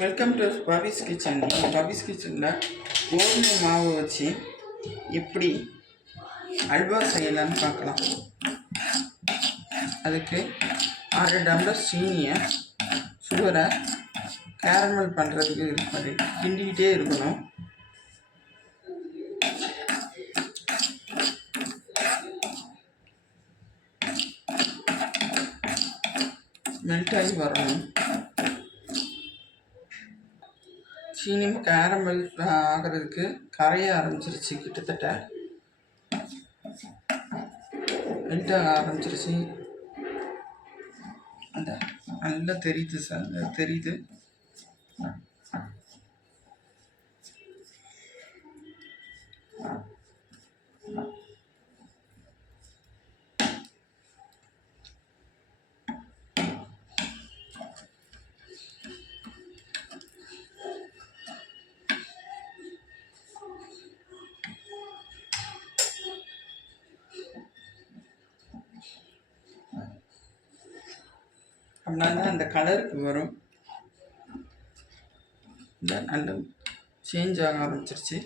Welcome to Pavi's kitchen Pavi's கிச்சனில் கோதுமை மாவு வச்சு எப்படி அல்வா செய்யலாம்னு பார்க்கலாம். அதுக்கு அரை டம்ளர் சீனியை சுகரை கேரமல் பண்ணுறதுக்கு இது பண்ணி கிண்டிக்கிட்டே இருக்கணும். மெல்ட் ஆகி வரணும். சீனி கேரமல் ஆகிறதுக்கு கரைய ஆரம்பிச்சிருச்சு கிட்டத்தட்ட. மெல்ட் ஆக ஆரம்பிச்சிருச்சு. அந்த நல்லா தெரியுது சார் தெரியுது. அப்படின்னா தான் அந்த கலருக்கு வரும். இந்த நல்ல சேஞ்ச் ஆக ஆரம்பிச்சிருச்சு.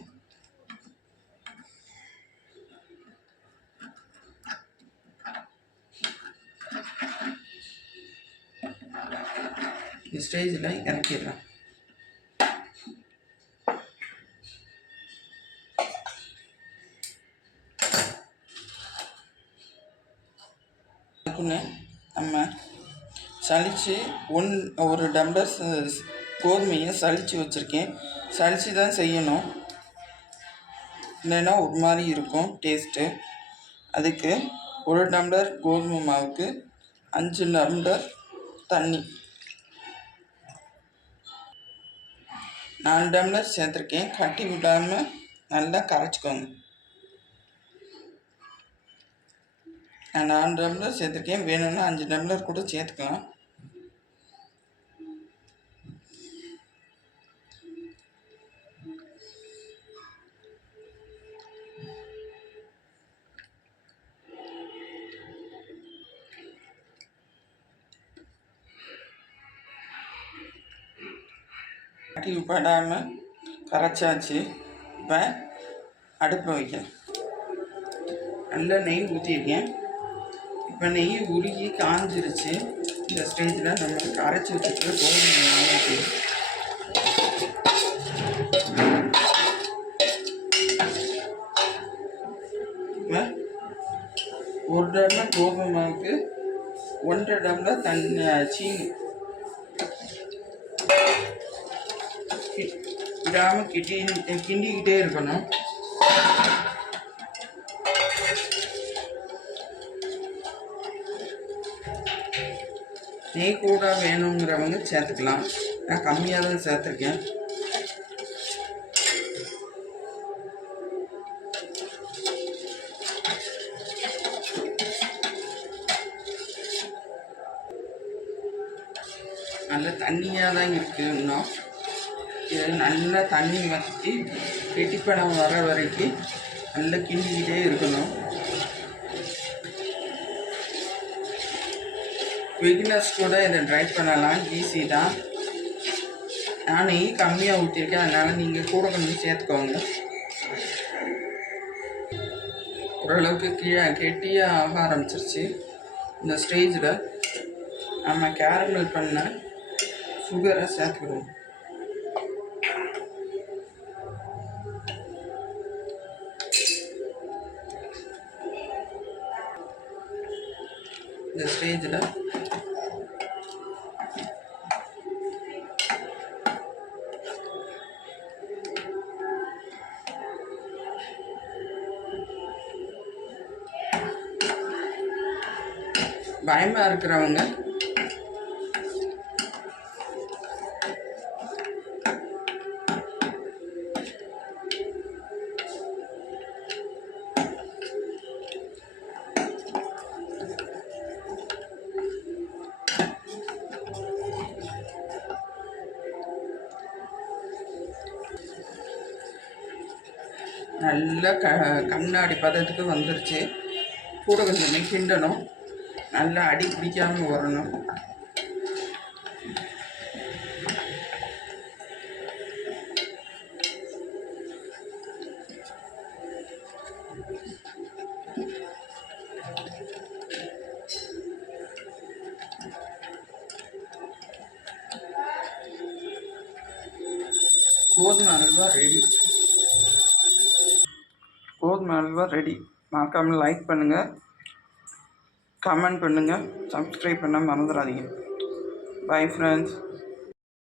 இந்த ஸ்டேஜில் இறக்கிடலாம் நம்ம சளிச்சு ஒன் ஒரு டம்ளர் கோதுமையை சளிச்சு வச்சுருக்கேன். சளிச்சு தான் செய்யணும். இல்லைன்னா ஒரு மாதிரி இருக்கும் டேஸ்ட்டு. அதுக்கு ஒரு டம்ளர் கோதுமை மாவுக்கு அஞ்சு டம்ளர் தண்ணி. நாலு டம்ளர் சேர்த்துருக்கேன். கட்டி விடாமல் நல்லா கரைச்சிக்கோங்க. நான் நாலு டம்ளர் சேர்த்துருக்கேன். வேணும்னா அஞ்சு டம்ளர் கூட சேர்த்துக்கலாம். கட்டி படாமல் கரைச்சாச்சு இப்போ அடுப்பை வைக்கிறேன். நல்லா நெய் ஊற்றிருக்கேன் இப்போ நெய் உருகி காஞ்சிருச்சு. இந்த ஸ்டேஜில் நம்ம கரைச்சி வச்சுட்டு கோதுமை மாவு இப்போ ஒரு டம்ளர் கோதுமை மாவுக்கு ஒன்றரை டம்ளர் தண்ணி சீனி விடாமல் கிட்டி கிண்டிக்கிட்டே இருக்கணும். நெய் கூட வேணுங்கிறவங்க சேர்த்துக்கலாம். நான் கம்மியாக தான் சேர்த்துருக்கேன். நல்ல தண்ணியாக தான் இருக்குது இன்னும். இதில் நல்லா தண்ணி வற்றி கெட்டிப்படம் வர வரைக்கும் நல்லா கிண்டிக்கிட்டே இருக்கணும். பிகினர்ஸ் கூட இதை ட்ரை பண்ணலாம். ஈஸி தான். நான் நெய் e கம்மியாக ஊற்றிருக்கேன் அதனால் நீங்கள் கூட கொஞ்சம் சேர்த்துக்கோங்க. ஓரளவுக்கு கீழே கெட்டியாக ஆக ஆரம்பிச்சிருச்சு. இந்த ஸ்டேஜில் நம்ம கேரமல் பண்ண சுகரை சேர்த்துக்கிடுவோம். இந்த ஸ்டேஜில். பயமாக இருக்கிறவங்க நல்லா க கண்ணாடி பதத்துக்கு வந்துருச்சு. கூட கொஞ்சம் கிண்டணும். நல்லா அடி பிடிக்காமல் வரணும். கோதுமை அல்வா ரெடி கோதுமை அல்வா ரெடி மறக்காமல் லைக் பண்ணுங்கள் கமெண்ட் பண்ணுங்கள் சப்ஸ்கிரைப் பண்ண மறந்துடாதீங்க. Bye friends